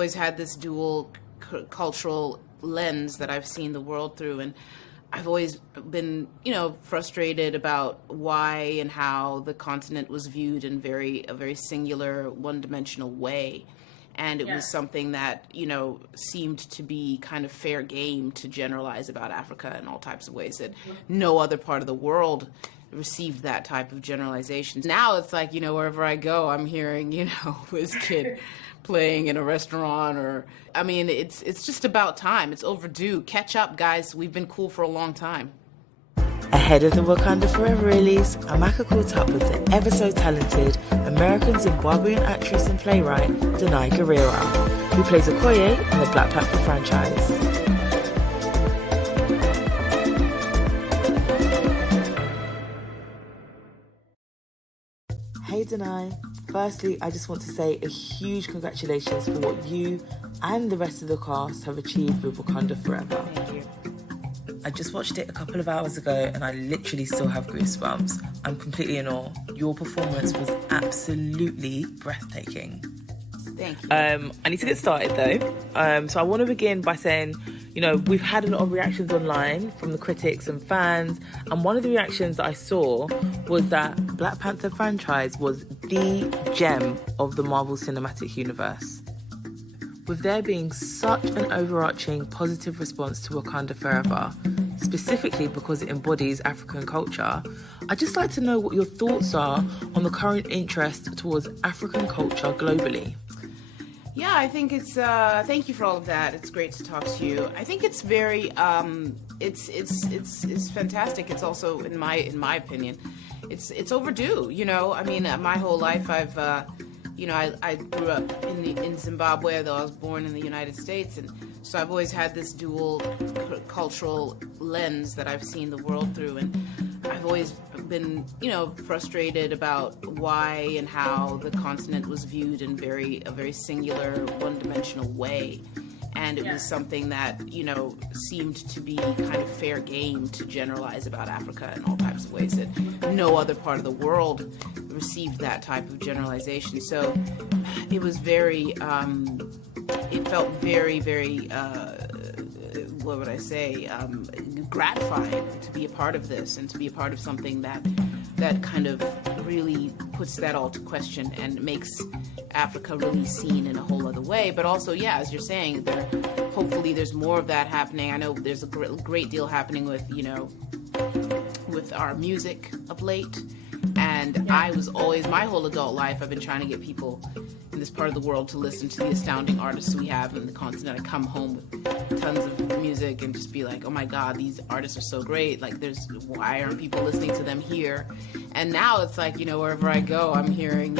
Always had this dual cultural lens that I've seen the world through, and I've always been, frustrated about why and how the continent was viewed in a very singular, one-dimensional way. And it was something that, seemed to be kind of fair game to generalize about Africa in all types of ways that no other part of the world received that type of generalization. Now it's like, wherever I go, I'm hearing, this kid playing in a restaurant, or it's just about time. It's overdue. Catch up, guys. We've been cool for a long time. Ahead of the Wakanda Forever release, AMAKA caught up with the ever so talented American Zimbabwean actress and playwright Danai Gurira, who plays Okoye in the Black Panther franchise. Hey Danai, firstly I just want to say a huge congratulations for what you and the rest of the cast have achieved with Wakanda Forever. Thank you. I just watched it a couple of hours ago and I literally still have goosebumps. I'm completely in awe. Your performance was absolutely breathtaking. Thank you. I need to get started though. So I want to begin by saying, we've had a lot of reactions online from the critics and fans, and one of the reactions that I saw was that Black Panther franchise was the gem of the Marvel Cinematic Universe. With there being such an overarching positive response to Wakanda Forever, specifically because it embodies African culture, I'd just like to know what your thoughts are on the current interest towards African culture globally. Yeah, I think it's, thank you for all of that. It's great to talk to you. I think it's very, it's fantastic. It's also, in my opinion, it's overdue, my whole life I've, I grew up in Zimbabwe, though I was born in the United States, and so I've always had this dual cultural lens that I've seen the world through, and I've always been, frustrated about why and how the continent was viewed in a very singular, one-dimensional way. And it was something that, seemed to be kind of fair game to generalize about Africa in all types of ways that no other part of the world received that type of generalization. So it was very, it felt very, very, what would I say, gratifying to be a part of this and to be a part of something that kind of really puts that all to question and makes Africa really seen in a whole other way. But also, as you're saying, hopefully there's more of that happening. I know there's a great deal happening with, with our music of late. And I was always, my whole adult life, I've been trying to get people in this part of the world to listen to the astounding artists we have in the continent. I come home with tons of music and just be like, oh my God, these artists are so great. Like, why aren't people listening to them here? And now it's like, wherever I go, I'm hearing,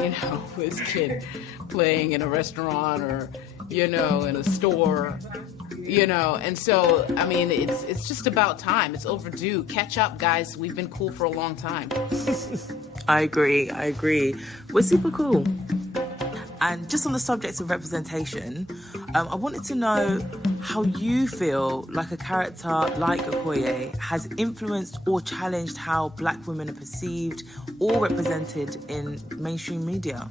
this kid playing in a restaurant or, in a store, and so, it's just about time. It's overdue. Catch up, guys. We've been cool for a long time. I agree. We're super cool. And just on the subject of representation, I wanted to know how you feel like a character like Okoye has influenced or challenged how Black women are perceived or represented in mainstream media.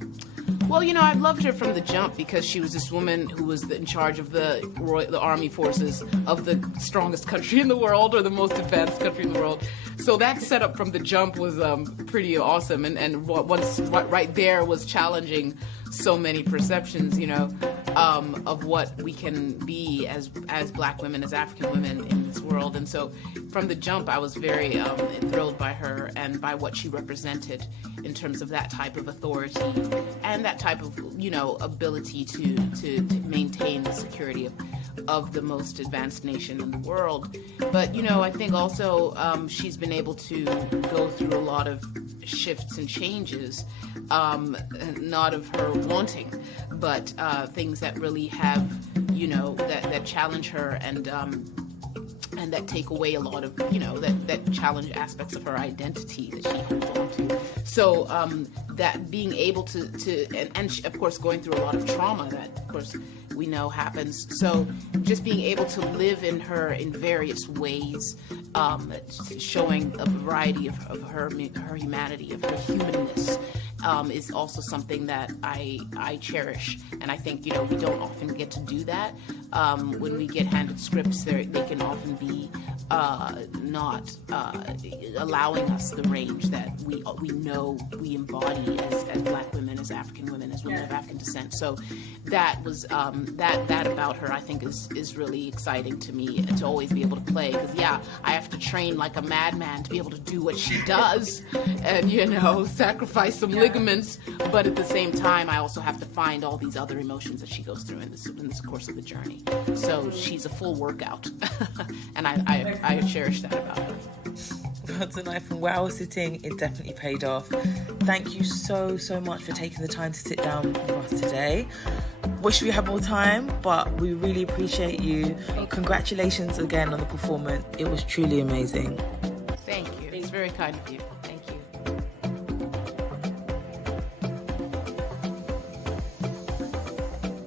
Well, I've loved her from the jump because she was this woman who was in charge of the army forces of the strongest country in the world, or the most advanced country in the world. So that setup from the jump was pretty awesome, and what right there was challenging so many perceptions, of what we can be as Black women, as African women in this world. And so from the jump, I was very thrilled by her and by what she represented in terms of that type of authority and that type of, ability to maintain the security of the most advanced nation in the world. But, I think also she's been able to go through a lot of shifts and changes, not of her wanting, but things that really have, that challenge her and that take away a lot of, that challenge aspects of her identity that she holds on to. So that being able and she, of course, going through a lot of trauma that, of course, we know happens. So just being able to live in her in various ways, showing a variety of her humanity, of her humanness, is also something that I cherish, and I think, you know, we don't often get to do that. When we get handed scripts, they can often be not allowing us the range that we know we embody as Black women, as African women, as women of African descent. So that was that about her, I think, is really exciting to me, to always be able to play, because I have to train like a madman to be able to do what she does, and, you know, sacrifice some ligaments, but at the same time I also have to find all these other emotions that she goes through in this course of the journey. So she's a full workout, and I cherish that about her. Well, Danai, from where I was sitting, it definitely paid off. Thank you so much for taking the time to sit down with us today. Wish we had more time, but we really appreciate you. Congratulations again on the performance. It was truly amazing. Thank you. It's very kind of you.